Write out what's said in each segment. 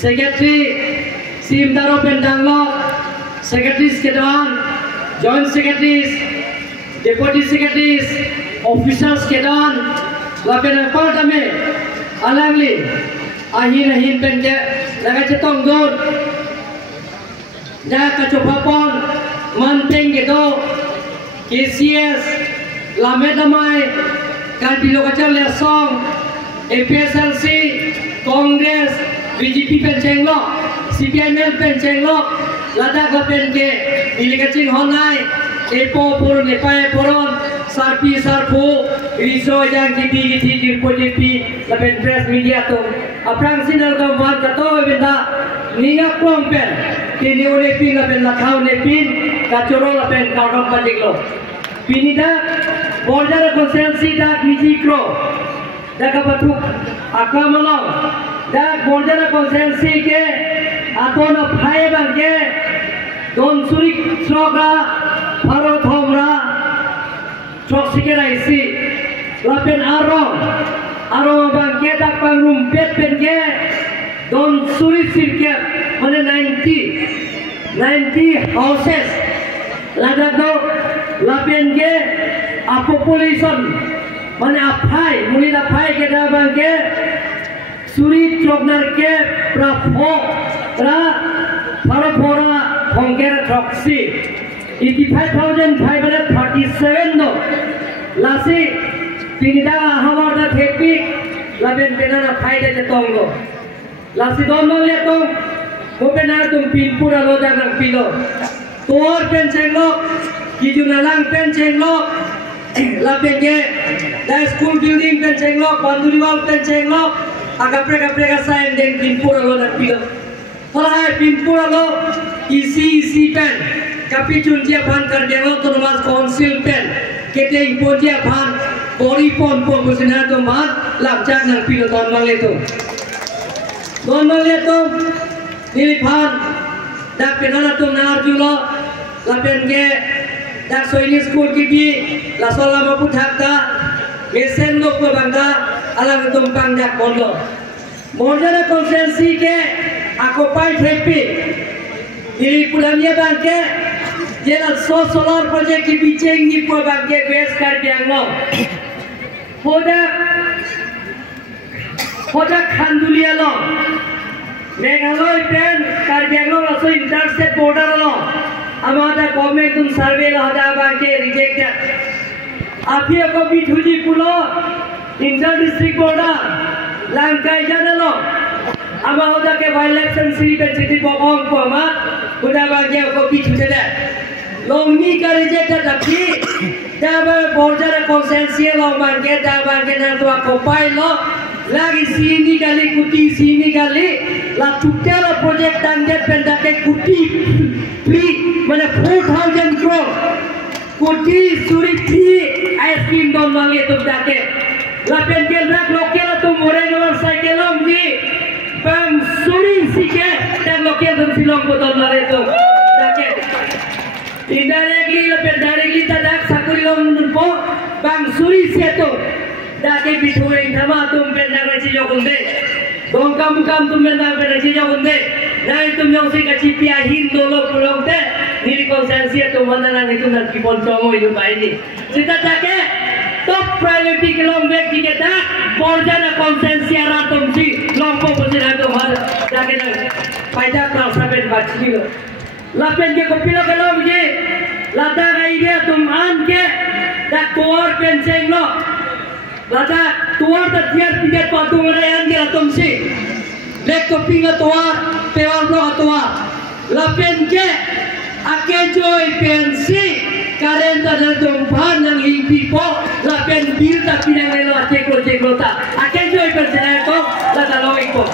Secretary Sim Daro Pendanglok, Secretaries Kedon, Joint Secretaries, Deputy Secretaries, Officers Kedon, Lapen Partame, Alangli, Ahin Pende, Lagachetong Dod, Kachopapon, Manteng Gedo, KCS, Lamedamai, Kantilo Kachal Lesong, APSLC, Congress, BJP Penchenglok, CPML Penchenglok, Ladakh Lapenge, Ilikaching Honai, Epo Purun, Epae Purun, Sarpi Sarpu, Riso Yang Tipi, Tipi, Lapen Press Media to, Aprang Sinal Gamwan Kato Venda, Ninga Prongpen, Kini Nepin, Lapen Lakau Nepin, Kachoro Lapen Kaudom Pajiklo. Pinida, Border Consensi Dak Mijikro, Dakapatuk, Akamalong, Dak Border Consensi Ke, Atona Paibanke, Don Surik Sroga, Parothomra, Troxikeraisi, Lapen Arong Banke, Dakpangrum Petpenke, Don Surik Sirke, 90 houses, Ladakdo, Lapenge, a population, Manapai, Munida Pai, Kedabanke, Suri Trognerke, Prapo, Parapora, Hongera Troxy, 85,537 no, Lasi, Pinida, Hamada Tepi, Laben Penana Pai de Tongo, Lasi Dono Leto, Openatum Pinpura Loda Pilo, Tor Penchelo. Kijunalang Penchenglok, Lapenge, the school building Penchenglok, Banduriwal Penchenglok, Agaprega sign then Pinpura Lo that Pilo. Holai Pinpura Lo, EC Pen, Capituntia Pan Cardinal Autonomous Council Pen, Ketting Pontia Pan, Boripon Posinato Man, Lapjak and Pilo Don Maleto, Nilipan, that Penanatum Narjulo, Lapenge. Dak soini school kibi la sola maputhakta mesen lok bangda alang tumpang dak bondo mondara konsensi ke akopai thepi diri pulamia bangke jela solar project ki bicheng ni po bangke base kar dianglo hoda khandulia lo Meghalaya pen kar dianglo raso interstate border lo Amada government tum survey la hada banke rejected. Aphia ko bithuji pulo inter district border langkai janalo. Ama hoda ke by-election siri pe chiti bokong ko ma hoda banke ko bithude. Longni ka rejected aphi jaba border consensus lo banke jaba banke na to ko pai lo lagi sini kali la tutela project target pendake kuti free mana 4,000 crore kuti suri free ice cream don mangi to dake la pendel rak lokela to morenor cycle omni bang suri sike dan lokela to silong botol mare to dake indirectly la directly tadak sakuri lom po bang suri seto dake bithuing thama tum pendang raji jogunde dongkam tum pendang raji jogunde nai tum yang si kacipia hindolo pulongte nili konsensi to manana itu nak kipon chomo itu baini sita take top priority kelong bek kita borjana konsensi aratum si lompo posina to hal dake na paida klasaben bachilo lapen ke kopilo kelong je lada idea tum anke da tor pensenglo lada tuar ta tiar pide patung rayan dia tum si lek kopinga tuar pewar no tuar lapen ke ake joy pensi karenta dan tumpah nang hinggi po lapen bil tak pinang elo ceklo ta ake joy pensi itu lada loik po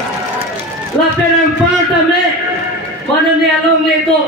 lapen ang partame mana ni along leto